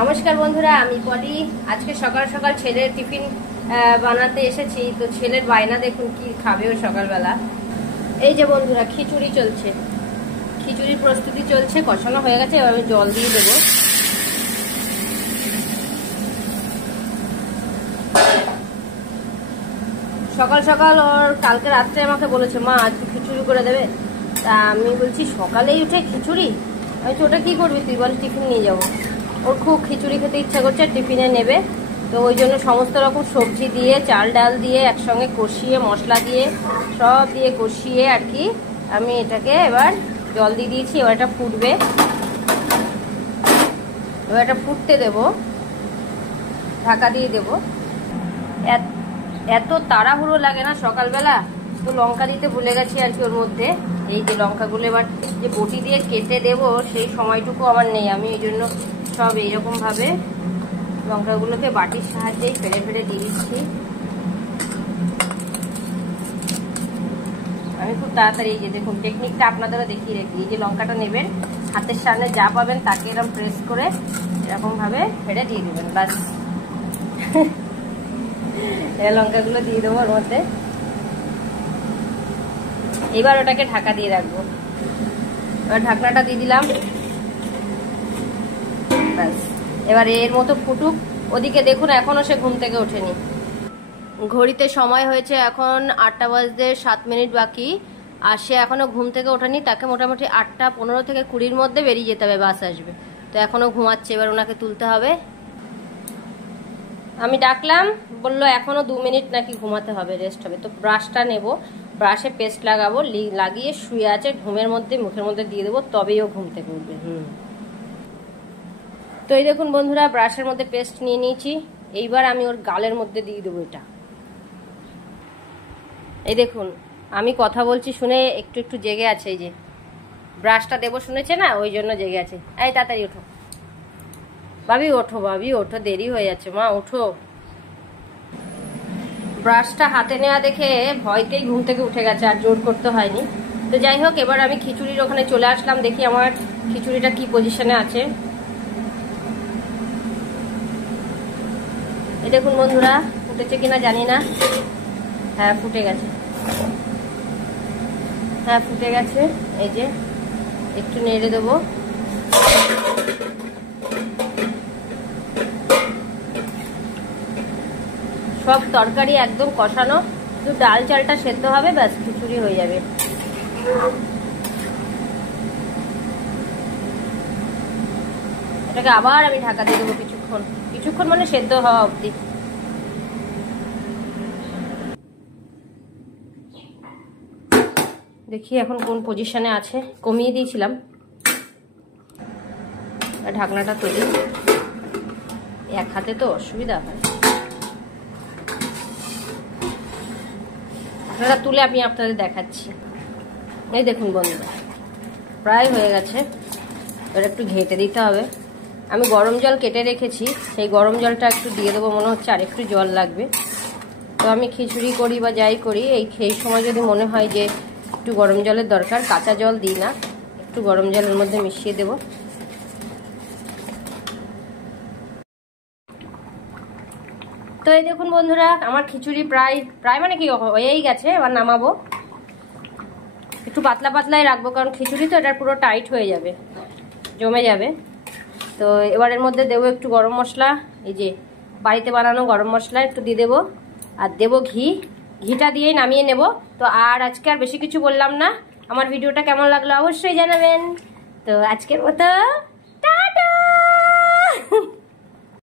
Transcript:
নমস্কার বন্ধুরা, আমি পলি। আজকে সকাল সকাল ছেলের টিফিন বানাতে এসেছি। তো ছেলের বায়না দেখুন কি খাবে ও সকালবেলা। এই যে বন্ধুরা, খিচুড়ি চলছে, খিচুড়ির প্রস্তুতি চলছে। কষানো হয়ে গেছে, এবার আমি জল দিয়ে দেবো। সকাল সকাল ওর কালকে রাত্রে আমাকে বলেছে, মা আজকে খিচুড়ি করে দেবে। তা আমি বলছি সকালেই উঠে খিচুড়ি? আমি বলছি ওটা কি করবি তুই, বল টিফিন নিয়ে যাবো। ওর খুব খিচুড়ি খেতে ইচ্ছা করছে, টিফিনে নেবে। তো ওই জন্য সমস্ত রকম সবজি দিয়ে, চাল ডাল দিয়ে একসঙ্গে কষিয়ে, মশলা দিয়ে সব দিয়ে কষিয়ে আর কি আমি এটাকে এবার জল দিয়ে দিয়েছি। এবার এটা ফুটবে, এবার এটা ফুটতে দেবো, ঢাকা দিয়ে দেবো। এত তাড়াহুড়ো লাগে না সকালবেলা। তো লঙ্কা দিতে ভুলে গেছি আর কি ওর মধ্যে। এই যে লঙ্কাগুলো এবার যে বটি দিয়ে কেটে দেবো সেই সময়টুকু আমার নেই। আমি এই জন্য সব এইরকম ভাবে লঙ্কাগুলোকে বাটির সাহায্যেই ফেলে ফেলে দিয়ে দিচ্ছি। আমি খুব তাড়াতাড়ি, এই যে দেখুন টেকনিকটা আপনাদেরও দেখিয়ে রাখি। এই যে লঙ্কাটা নেবেন, হাতের সামনে যা পাবেন তাকে এরকম প্রেস করে এরকম ভাবে ফেলে দিয়ে দেবেন, বাস। লঙ্কাগুলো দিয়ে দেবো ওর মধ্যে। এবার ওটাকে ঢাকা দিয়ে রাখবো। এবার ঢাকনাটা দিয়ে দিলাম, ব্যাস। এবার এর মতো ফুটুক। ওদিকে দেখুন এখনো সে ঘুম থেকে ওঠেনি। ঘড়িতে সময় হয়েছে এখন 8টা বাজতে 7 মিনিট বাকি, আর সে এখনো ঘুম থেকে ওঠেনি। তাকে মোটামুটি 8:15 থেকে 20-র মধ্যে বেরিয়ে যেতে হবে, বাস আসবে। তো এখনো ঘুমাচ্ছে, এবার ওনাকে তুলতে হবে। আমি ডাকলাম, বললো এখনো 2 মিনিট নাকি ঘুমাতে হবে, রেস্ট হবে। তো ব্রাশটা নেব, ব্রাশে পেস্ট লাগাবো, লাগিয়ে শুয়ে আছে ঘুমের মধ্যে, মুখের মধ্যে দিয়ে দেবো, তবেই ও ঘুম থেকে উঠবে। তো এই দেখুন বন্ধুরা, ব্রাশের মধ্যে পেস্ট নিয়ে নিয়েছি। এইবার আমি ওর গালের মধ্যে দিয়ে দেবো এটা। এই দেখুন আমি কথা বলছি শুনে একটু একটু জেগে আছে। এই যে ব্রাশটা দেবো শুনেছে না, ওই জন্য জেগে আছে। এই তাড়াতাড়ি ওঠো ভাবি, ওঠো ভাবি, ওঠো, দেরি হয়ে যাচ্ছে, মা ওঠো। ব্রাশটা হাতে নেওয়া দেখে ভয়তেই ঘুম থেকে উঠে গেছে, আর জোর করতে হয়নি। তো যাই হোক, এবার আমি খিচুড়ির ওখানে চলে আসলাম। দেখি আমার খিচুড়িটা কি পজিশনে আছে। এই দেখুন বন্ধুরা, ফুটেছে কিনা জানি না। হ্যাঁ ফুটে গেছে, হ্যাঁ ফুটে গেছে। এই যে একটু নেড়ে দেবো। সব তরকারি একদম কষানো, শুধু ডাল চালটা সেদ্ধ হবে, ব্যাস খিচুড়ি হয়ে যাবে। এটাকে আবার আমি ঢাকা দিয়ে দেবো কিছুক্ষণ, কিছুক্ষণ মানে সেদ্ধ হওয়া অবধি। দেখি এখন কোন পজিশনে আছে, কমিয়ে দিয়েছিলাম। ঢাকনাটা তুলি, এক হাতে তো অসুবিধা হয়। ঢাকনাটা তুলে আমি আপনাদের দেখাচ্ছি। এই দেখুন বন্ধুরা, প্রায় হয়ে গেছে। এবার একটু ঘেঁটে দিতে হবে। আমি গরম জল কেটে রেখেছি, সেই গরম জলটা একটু দিয়ে দেবো। মনে হচ্ছে আর একটু জল লাগবে। তো আমি খিচুড়ি করি বা যাই করি, এই সময় যদি মনে হয় যে একটু গরম জলের দরকার, কাঁচা জল দিই না, একটু গরম জলের মধ্যে মিশিয়ে দেব। তো এই দেখুন বন্ধুরা, আমার খিচুড়ি প্রায় প্রায় মানে কি হয়েই গেছে। এবার নামাবো। একটু পাতলা পাতলাই রাখবো, কারণ খিচুড়ি তো এটা পুরো টাইট হয়ে যাবে, জমে যাবে। তো এবার এর মধ্যে দেবো একটু গরম মশলা, এই যে বাড়িতে বানানো গরম মশলা একটু দিয়ে দেবো। আর দেবো ঘি, ঘিটা দিয়েই নামিয়ে নেব। তো আর আজকে আর বেশি কিছু বললাম না। আমার ভিডিওটা কেমন লাগলো অবশ্যই জানাবেন। তো আজকের মতো টাটা।